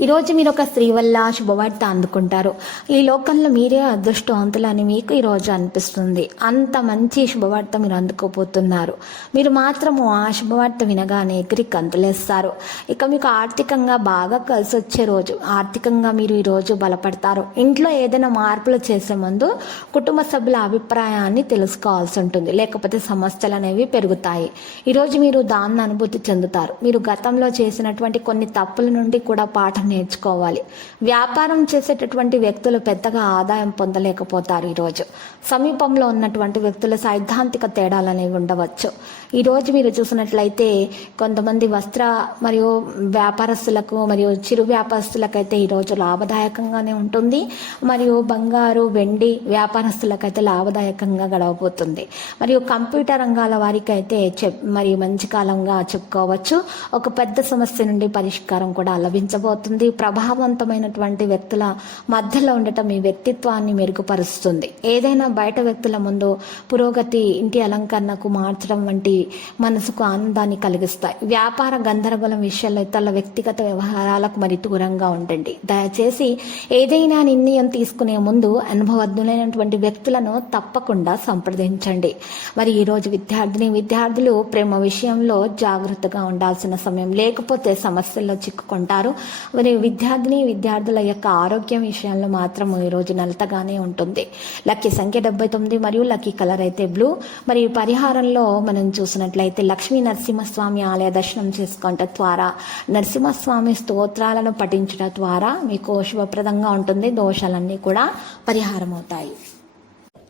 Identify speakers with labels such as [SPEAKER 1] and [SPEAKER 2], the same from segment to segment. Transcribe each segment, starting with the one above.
[SPEAKER 1] ఈరోజు మీరు ఒక స్త్రీ వల్ల శుభవార్త అందుకుంటారు. ఈ లోకంలో మీరే అదృష్టవంతులు అని మీకు ఈ రోజు అనిపిస్తుంది. అంత మంచి శుభవార్త మీరు అందుకోపోతున్నారు మీరు మాత్రము ఆ శుభవార్త వినగానే ఎగిరి కంతులేస్తారు ఇక మీకు ఆర్థికంగా బాగా కలిసి వచ్చే రోజు ఆర్థికంగా మీరు ఈ రోజు బలపడతారు. ఇంట్లో ఏదైనా మార్పులు చేసే ముందు కుటుంబ సభ్యుల అభిప్రాయాన్ని తెలుసుకోవాల్సి ఉంటుంది. లేకపోతే సమస్యలు అనేవి పెరుగుతాయి. ఈరోజు మీరు దాన్ని అనుభూతి చెందుతారు. మీరు గతంలో చేసినటువంటి కొన్ని తప్పుల నుండి కూడా పాఠం నేర్చుకోవాలి. వ్యాపారం చేసేటటువంటి వ్యక్తులు పెద్దగా ఆదాయం పొందలేకపోతారు ఈరోజు. సమీపంలో ఉన్నటువంటి వ్యక్తుల సైద్ధాంతిక తేడాలు అనేవి ఉండవచ్చు. ఈరోజు మీరు చూసినట్లయితే కొంతమంది వస్త్ర మరియు వ్యాపారస్తులకు మరియు చిరు వ్యాపారస్తులకైతే ఈరోజు లాభదాయకంగానే ఉంటుంది. మరియు బంగారు వెండి వ్యాపారస్తులకైతే లాభదాయకంగా గడవబోతుంది. మరియు కంప్యూటర్ రంగాల వారికి అయితే చెప్ మరియు మంచి కాలంగా చెప్పుకోవచ్చు. ఒక పెద్ద సమస్య నుండి పరిష్కారం కూడా లభించబోతుంది. ప్రభావవంతమైనటువంటి వ్యక్తుల మధ్యలో ఉండటం మీ వ్యక్తిత్వాన్ని మెరుగుపరుస్తుంది. ఏదైనా బయట వ్యక్తుల ముందు పురోగతి ఇంటి అలంకరణకు మార్చడం వంటి మనసుకు ఆనందాన్ని కలిగిస్తాయి. వ్యాపార గందరగోళం విషయాల్లో ఇతరుల వ్యక్తిగత వ్యవహారాలకు మరి దూరంగా ఉండండి. దయచేసి ఏదైనా నిర్ణయం తీసుకునే ముందు అనుభవజ్ఞులైనటువంటి వ్యక్తులను తప్పకుండా సంప్రదించండి. మరి ఈరోజు విద్యార్థిని విద్యార్థులు ప్రేమ విషయంలో జాగ్రత్తగా ఉండాల్సిన సమయం. లేకపోతే సమస్యల్లో చిక్కుకుంటారు. మరి విద్యార్థిని విద్యార్థుల యొక్క ఆరోగ్యం విషయంలో మాత్రం ఈరోజు నలతగానే ఉంటుంది. లక్కీ సంఖ్య డెబ్బై తొమ్మిది మరియు లక్కీ కలర్ అయితే బ్లూ. మరియు పరిహారంలో మనం చూసినట్లయితే లక్ష్మీ నరసింహస్వామి ఆలయ దర్శనం చేసుకుంట ద్వారా నరసింహస్వామి స్తోత్రాలను పఠించడం ద్వారా మీకు శుభప్రదంగా ఉంటుంది. దోషాలన్నీ కూడా పరిహారం అవుతాయి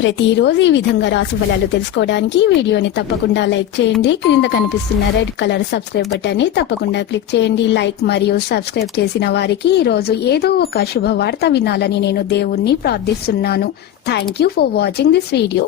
[SPEAKER 1] ప్రతిరోజు ఈ విధంగా రాశి ఫలాలు తెలుసుకోవడానికి వీడియోని తప్పకుండా లైక్ చేయండి. క్రింద కనిపిస్తున్న రెడ్ కలర్ సబ్స్క్రైబ్ బటన్ని తప్పకుండా క్లిక్ చేయండి. లైక్ మరియు సబ్స్క్రైబ్ చేసిన వారికి ఈ రోజు ఏదో ఒక శుభవార్త వినాలని నేను దేవుణ్ణి ప్రార్థిస్తున్నాను. Thank you for watching this video